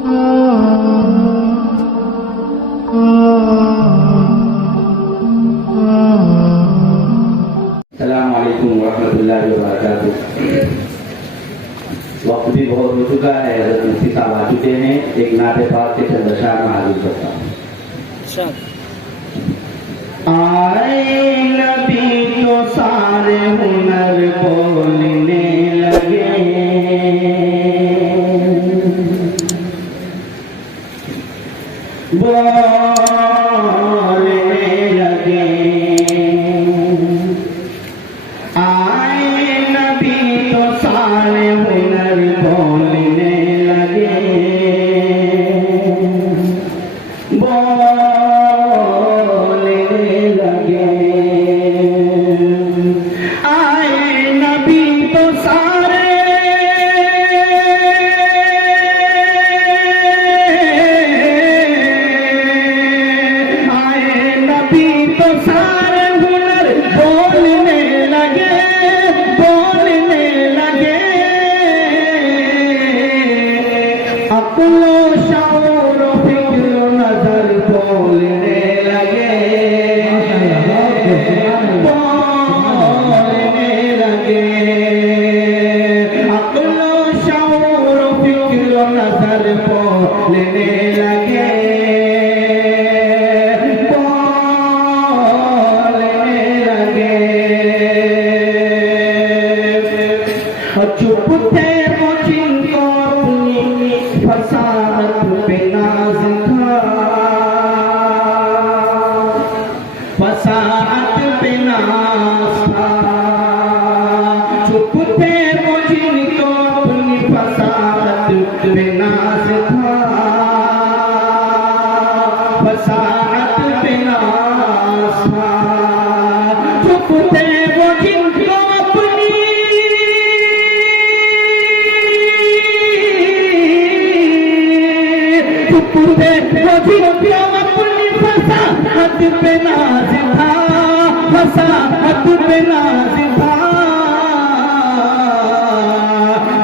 अस्सलामुअलैकुम वरहमतुल्लाहि वबरकातुह। वक्त भी बहुत हो चुका है, हज़रत मुफ्ती साहब आ चुके हैं। एक नाते पाक के चंद अशआर में हाजिर करता हूँ। आए नबी तो सारे हुनर बोलने लगे,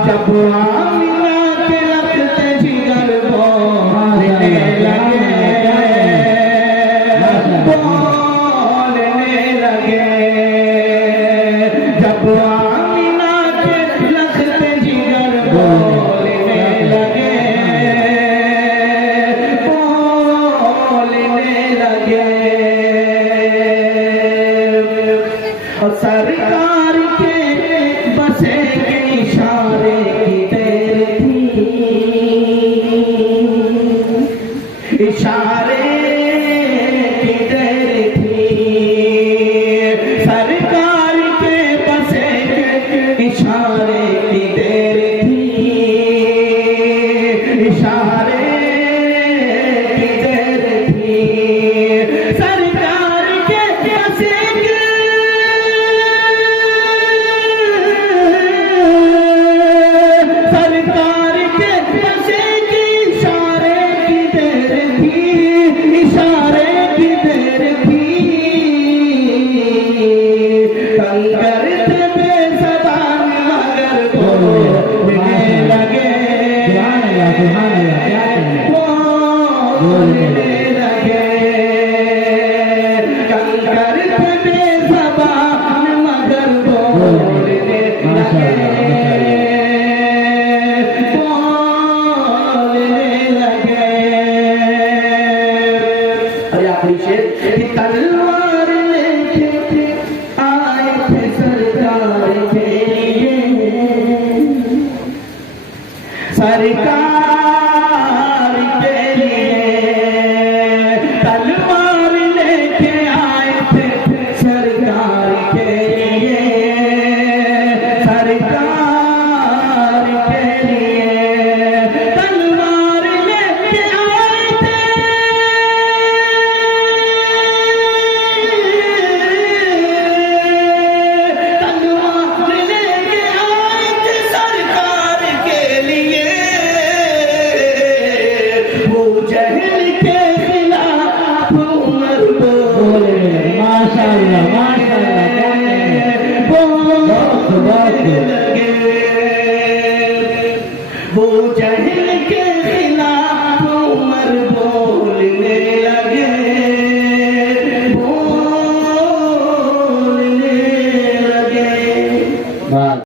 जब आमिना के लगते जिगर बोलने लगे, जब आमिना के लगते जिगर बोलने लगे, और सरकार के बसे के इशारे की देर थी, इशारे की देर थी, सरकार के बसे के इशारे की देर थी, इशारे की देर थी, सरकार के बसे तलवार लेके आए थे सरकार के लिए, सरकार